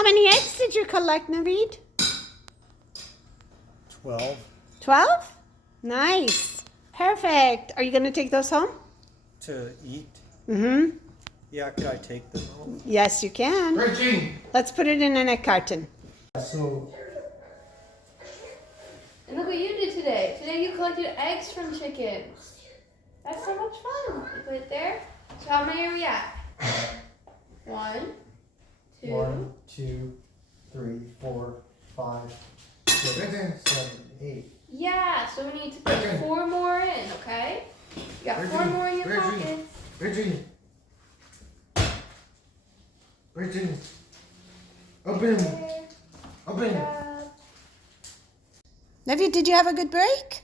How many eggs did you collect, Naveed? 12. 12? Nice. Perfect. Are you going to take those home? To eat? Mm-hmm. Yeah, could I take them home? Yes, you can. Reggie! Let's put it in an egg carton. So, And look what you did today. Today you collected eggs from chickens. That's so much fun. You put it there. So how many are we at? 1, 2. 1, 2, 3, 4, 5, 6, 7, 8. Yeah, so we need to put 4 more in, okay? You got 4 more in your pockets. Reggie! Reggie! Open! Open! Naveed, did you have a good break?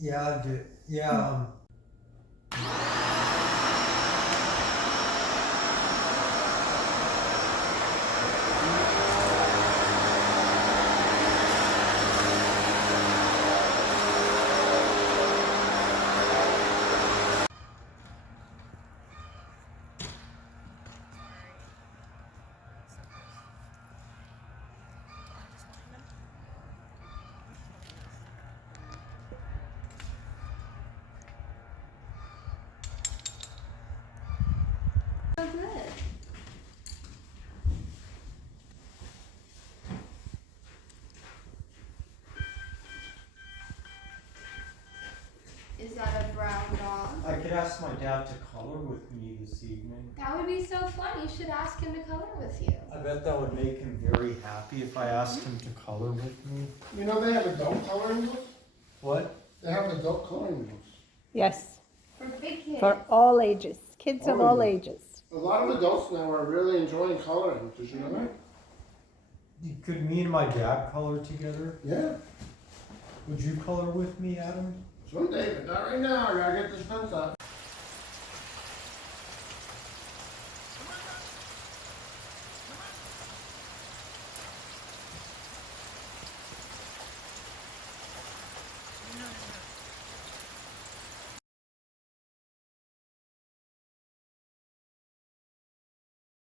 Yeah, I did. Yeah, So good. Is that a brown dog? I could ask my dad to color with me this evening. That would be so fun. You should ask him to color with you. I bet that would make him very happy if I asked him to color with me. You know they have adult coloring books? What? They have adult coloring books. Yes. For big kids. For all ages. Kids of all ages. A lot of adults now are really enjoying coloring. Did you know that? Could me and my dad color together? Yeah. Would you color with me, Adam? Someday, but not right now. I gotta get this fence up.